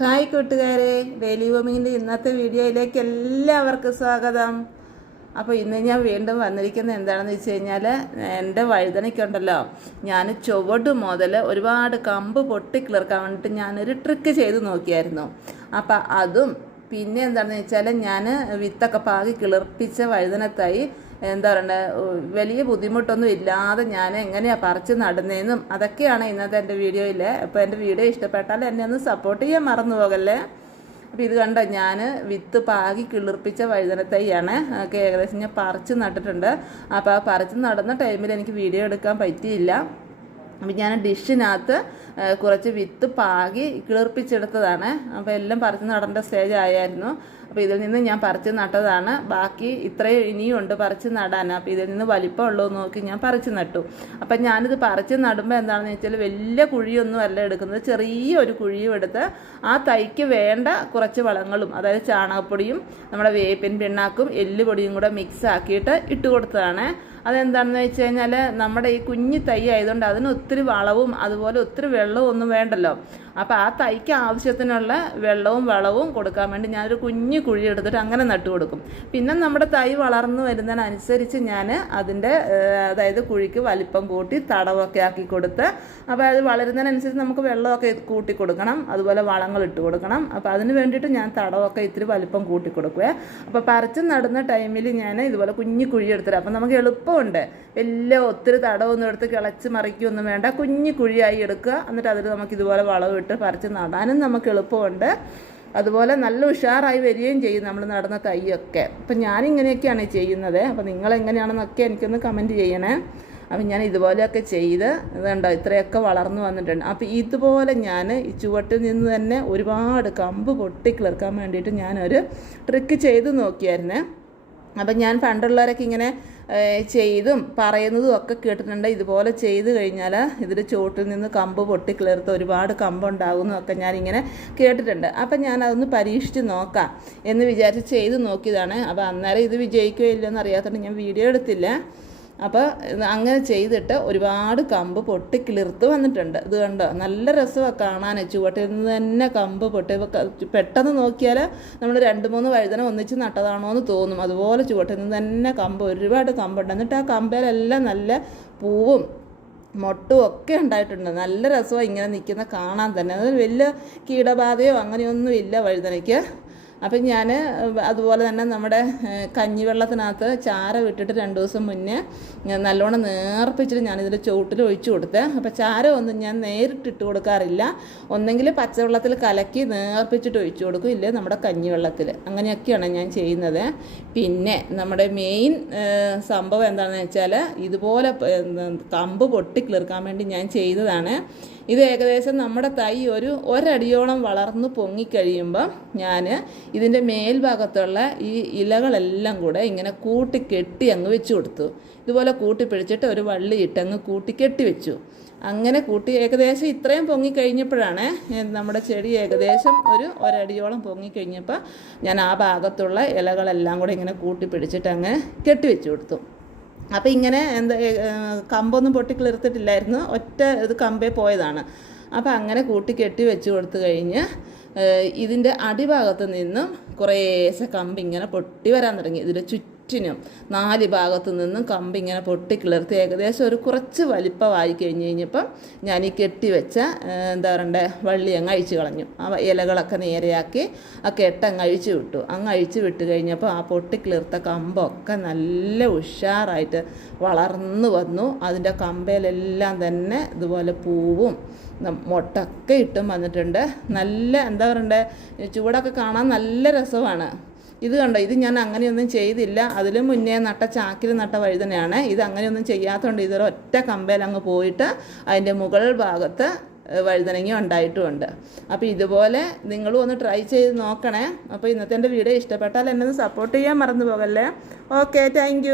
Hi കൂട്ടുകാരെ daily വോമിങ്ങിന്റെ ഇന്നത്തെ വീഡിയോയിലേക്ക് എല്ലാവർക്കും സ്വാഗതം. അപ്പോൾ ഇന്ന് ഞാൻ വീണ്ടും വന്നിരിക്കുന്നത് എന്താണെന്ന് വെച്ച് കഴിഞ്ഞാൽ എന്റെ വഴുതനയ്ക്കുണ്ടല്ലോ. ഞാൻ ചുവട് മുതൽ ഒരുപാട് കമ്പ് പൊട്ടി കിളിർക്കാൻ വേണ്ടിയിട്ട് ഞാനൊരു ട്രിക്ക് ചെയ്ത് നോക്കിയായിരുന്നു. അപ്പം അതും പിന്നെ എന്താണെന്ന് വെച്ചാൽ ഞാൻ വിത്തൊക്കെ പാകി കിളിർപ്പിച്ച വഴുതനത്തായി എന്താ പറയണ്ടേ വലിയ ബുദ്ധിമുട്ടൊന്നും ഇല്ലാതെ ഞാൻ എങ്ങനെയാണ് പറിച്ച് നടുന്നതെന്നും അതൊക്കെയാണ് ഇന്നത്തെ എന്റെ വീഡിയോയിൽ അപ്പോൾ എന്റെ വീഡിയോ ഇഷ്ടപ്പെട്ടാൽ എന്നെ ഒന്ന് സപ്പോർട്ട് ചെയ്യാൻ മറന്നു പോകല്ലേ? അപ്പോൾ ഇത് കണ്ട ഞാൻ വിത്ത് പാകി കിളിർപ്പിച്ച വഴുതനത്തൈയാണ്. ഒക്കെ ഏകദേശം ഞാൻ പറിച്ച് നട്ടിട്ടുണ്ട്. അപ്പോൾ ആ പറിച്ച് നടന്ന ടൈമിൽ എനിക്ക് വീഡിയോ എടുക്കാൻ പറ്റിയില്ല. അപ്പം ഞാൻ ഡിഷിനകത്ത് കുറച്ച് വിത്ത് പാകി കിളിർപ്പിച്ചെടുത്തതാണ്. അപ്പോൾ എല്ലാം പറിച്ച് നടേണ്ട സ്റ്റേജ് ആയായിരുന്നു. അപ്പോൾ ഇതിൽ നിന്ന് ഞാൻ പറിച്ച് നട്ടതാണ്. ബാക്കി ഇത്രയും ഇനിയുണ്ട് പറിച്ച് നടാൻ. അപ്പോൾ ഇതിൽ നിന്ന് വലിപ്പം ഉള്ളത് നോക്കി ഞാൻ പറിച്ച് നട്ടു. അപ്പം ഞാനിത് പറിച്ച് നടുമ്പോൾ എന്താണെന്ന് വെച്ചാൽ വലിയ കുഴിയൊന്നും അല്ല എടുക്കുന്നത്. ചെറിയ ഒരു കുഴിയും എടുത്ത് ആ തൈക്ക് വേണ്ട കുറച്ച് വളങ്ങളും അതായത് ചാണകപ്പൊടിയും നമ്മുടെ വേപ്പിൻ പിണ്ണാക്കും എല്ലുപൊടിയും കൂടെ മിക്സ് ആക്കിയിട്ട് ഇട്ട് കൊടുത്തതാണ്. അതെന്താണെന്ന് വെച്ച് കഴിഞ്ഞാൽ നമ്മുടെ ഈ കുഞ്ഞു തൈ ആയതുകൊണ്ട് അതിന് ഒത്തിരി വളവും അതുപോലെ ഒത്തിരി വെള്ളവും ഒന്നും വേണ്ടല്ലോ. അപ്പോൾ ആ തൈക്ക് ആവശ്യത്തിനുള്ള വെള്ളവും വളവും കൊടുക്കാൻ വേണ്ടി ഞാനൊരു കുഞ്ഞു കുഴി എടുത്തിട്ട് അങ്ങനെ നട്ടു കൊടുക്കും. പിന്നെ നമ്മുടെ തൈ വളർന്നു വരുന്നതിനനുസരിച്ച് ഞാൻ അതിന്റെ അതായത് കുഴിക്ക് വലിപ്പം കൂട്ടി തടവൊക്കെ ആക്കി കൊടുത്ത് അപ്പോൾ അത് വളരുന്നതിനനുസരിച്ച് നമുക്ക് വെള്ളമൊക്കെ കൂട്ടി കൊടുക്കണം അതുപോലെ വളങ്ങൾ ഇട്ട് കൊടുക്കണം. അപ്പോൾ അതിന് വേണ്ടിയിട്ട് ഞാൻ തടവൊക്കെ ഇത്തിരി വലിപ്പം കൂട്ടി കൊടുക്കുക അപ്പോൾ പറിച്ച് നടുന്ന ടൈമിൽ ഞാൻ ഇതുപോലെ കുഞ്ഞു കുഴി എടുത്തിട്ട് അപ്പം നമുക്ക് എളുപ്പമുണ്ട് വലിയ ഒത്തിരി തടവൊന്നും എടുത്ത് കിളച്ച് മറിക്കൊന്നും വേണ്ട. കുഞ്ഞു കുഴിയായി എടുക്കുക. എന്നിട്ട് അതിൽ നമുക്ക് ഇതുപോലെ വളവിട്ട് പറിച്ച് നടാനും നമുക്ക് എളുപ്പമുണ്ട്. അതുപോലെ നല്ല ഉഷാറായി വരികയും ചെയ്യും നമ്മൾ നടന്ന തൈയൊക്കെ. അപ്പം ഞാനിങ്ങനെയൊക്കെയാണ് ചെയ്യുന്നത്. അപ്പോൾ നിങ്ങളെങ്ങനെയാണെന്നൊക്കെ എനിക്കൊന്ന് കമന്റ് ചെയ്യണേ. അപ്പം ഞാൻ ഇതുപോലെയൊക്കെ ചെയ്ത് ഇതുണ്ടോ ഇത്രയൊക്കെ വളർന്നു വന്നിട്ടുണ്ട്. അപ്പോൾ ഇതുപോലെ ഞാൻ ഈ ചുവട്ടിൽ നിന്ന് തന്നെ ഒരുപാട് കമ്പ് പൊട്ടി കിളിർക്കാൻ വേണ്ടിയിട്ട് ഞാനൊരു ട്രിക്ക് ചെയ്ത് നോക്കിയായിരുന്നേ. അപ്പം ഞാൻ പണ്ടുള്ളവരൊക്കെ ഇങ്ങനെ ചെയ്തും പറയുന്നതും ഒക്കെ കേട്ടിട്ടുണ്ട്. ഇതുപോലെ ചെയ്ത് കഴിഞ്ഞാൽ ഇതിന്റെ ചുവട്ടിൽ നിന്ന് കമ്പ് പൊട്ടി കിളിർത്ത് ഒരുപാട് കമ്പുണ്ടാകും എന്നൊക്കെ ഞാനിങ്ങനെ കേട്ടിട്ടുണ്ട്. അപ്പം ഞാൻ അതൊന്ന് പരീക്ഷിച്ച് നോക്കാം എന്ന് വിചാരിച്ച് ചെയ്ത് നോക്കിയതാണ്. അപ്പോൾ അന്നേരം ഇത് വിജയിക്കുകയോ ഇല്ലെന്ന് അറിയാത്തതുകൊണ്ട് ഞാൻ വീഡിയോ എടുത്തില്ല. അപ്പോൾ അങ്ങനെ ചെയ്തിട്ട് ഒരുപാട് കമ്പ് പൊട്ടി കിളിർത്ത് വന്നിട്ടുണ്ട്. ഇത് കണ്ടോ? നല്ല രസമാണ് കാണാൻ ചുവട്ടിൽ നിന്ന് തന്നെ കമ്പ് പൊട്ടി. പെട്ടെന്ന് നോക്കിയാൽ നമ്മൾ രണ്ട് മൂന്ന് വഴുതന ഒന്നിച്ച് നട്ടതാണോ എന്ന് തോന്നും. അതുപോലെ ചുവട്ടിൽ നിന്ന് തന്നെ കമ്പ് ഒരുപാട് കമ്പുണ്ട്. എന്നിട്ട് ആ കമ്പയിലെല്ലാം നല്ല പൂവും മൊട്ടും ഒക്കെ ഉണ്ടായിട്ടുണ്ട്. നല്ല രസമാണ് ഇങ്ങനെ നിൽക്കുന്ന കാണാൻ തന്നെ. അത് വലിയ കീടബാധയോ അങ്ങനെയൊന്നും ഇല്ല വഴുതനയ്ക്ക്. അപ്പം ഞാൻ അതുപോലെ തന്നെ നമ്മുടെ കഞ്ഞിവെള്ളത്തിനകത്ത് ചാര വിട്ടിട്ട് രണ്ട് ദിവസം മുന്നേ നല്ലോണം നേർപ്പിച്ചിട്ട് ഞാനിതിൽ ചുവട്ടിൽ ഒഴിച്ചു കൊടുത്തത് അപ്പോൾ ചാര ഒന്നും ഞാൻ നേരിട്ടിട്ട് കൊടുക്കാറില്ല. ഒന്നെങ്കിൽ പച്ചവെള്ളത്തിൽ കലക്കി നേർപ്പിച്ചിട്ട് ഒഴിച്ചു കൊടുക്കും. ഇല്ലേ നമ്മുടെ കഞ്ഞിവെള്ളത്തിൽ. അങ്ങനെയൊക്കെയാണ് ഞാൻ ചെയ്യുന്നത്. പിന്നെ നമ്മുടെ മെയിൻ സംഭവം എന്താണെന്ന് വെച്ചാൽ ഇതുപോലെ കമ്പ് പൊട്ടി കിളിർക്കാൻ വേണ്ടി ഞാൻ ചെയ്തതാണ്. ഇത് ഏകദേശം നമ്മുടെ തൈ ഒരു ഒരടിയോളം വളർന്ന് പൊങ്ങിക്കഴിയുമ്പം ഞാൻ ഇതിന്റെ മേൽഭാഗത്തുള്ള ഈ ഇലകളെല്ലാം കൂടെ ഇങ്ങനെ കൂട്ടി കെട്ടി അങ്ങ് വെച്ച് കൊടുത്തു. ഇതുപോലെ കൂട്ടി പിടിച്ചിട്ട് ഒരു വള്ളി ഇട്ട് അങ്ങ് കൂട്ടി കെട്ടി വെച്ചു. അങ്ങനെ കൂട്ടി ഏകദേശം ഇത്രയും പൊങ്ങിക്കഴിഞ്ഞപ്പോഴാണ് നമ്മുടെ ചെടി ഏകദേശം ഒരു ഒരടിയോളം പൊങ്ങിക്കഴിഞ്ഞപ്പോൾ ഞാൻ ആ ഭാഗത്തുള്ള ഇലകളെല്ലാം കൂടെ ഇങ്ങനെ കൂട്ടി പിടിച്ചിട്ട് അങ്ങ് കെട്ടി വെച്ചു കൊടുത്തു. അപ്പോൾ ഇങ്ങനെ എന്താ കമ്പൊന്നും പൊട്ടിക്കിളിർത്തിട്ടില്ലായിരുന്നു ഒറ്റ ഇത് കമ്പേ പോയതാണ്. അപ്പോൾ അങ്ങനെ കൂട്ടി കെട്ടി വെച്ച് കൊടുത്തു കഴിഞ്ഞ് ഇതിന്റെ അടിഭാഗത്ത് നിന്നും കുറേശ്ശെ കമ്പ് ഇങ്ങനെ പൊട്ടി വരാൻ തുടങ്ങി. ഇതിന്റെ ചുറ്റിനും നാല് ഭാഗത്തു നിന്നും കമ്പ് ഇങ്ങനെ പൊട്ടി കിളിർത്തി ഏകദേശം ഒരു കുറച്ച് വലിപ്പമായി കഴിഞ്ഞ് കഴിഞ്ഞപ്പം ഞാൻ ഈ കെട്ടി വെച്ച എന്താ പറയണ്ടേ വള്ളി അങ്ങ് അഴിച്ചു കളഞ്ഞു. ആ ഇലകളൊക്കെ നേരെയാക്കി ആ കെട്ടങ്ങ് അഴിച്ചു വിട്ടു. അങ്ങ് അഴിച്ചു വിട്ട് കഴിഞ്ഞപ്പോൾ ആ പൊട്ടി കിളിർത്ത കമ്പൊക്കെ നല്ല ഉഷാറായിട്ട് വളർന്നു വന്നു. അതിന്റെ കമ്പയിലെല്ലാം തന്നെ ഇതുപോലെ പൂവും മുട്ടൊക്കെ ഇട്ടും വന്നിട്ടുണ്ട്. നല്ല എന്താ പറയണ്ടേ ചൂടൊക്കെ കാണാൻ നല്ല രസമാണ്. ഇത് കണ്ടോ ഇത് ഞാൻ അങ്ങനെയൊന്നും ചെയ്തില്ല. അതിലും മുന്നേ നട്ട ചാക്കിൽ നട്ട വഴുതനെയാണ് ഇത് അങ്ങനെയൊന്നും ചെയ്യാത്തതുകൊണ്ട് ഇതൊരു ഒറ്റ കമ്പയിൽ അങ്ങ് പോയിട്ട് അതിന്റെ മുകൾ ഭാഗത്ത് വഴുതനങ്ങ ഉണ്ടായിട്ടുമുണ്ട് അപ്പോൾ ഇതുപോലെ നിങ്ങളും ഒന്ന് ട്രൈ ചെയ്ത് നോക്കണേ. അപ്പോൾ ഇന്നത്തെ എന്റെ വീഡിയോ ഇഷ്ടപ്പെട്ടാൽ എന്നെ സപ്പോർട്ട് ചെയ്യാൻ മറന്നു പോകല്ലേ. Okay thank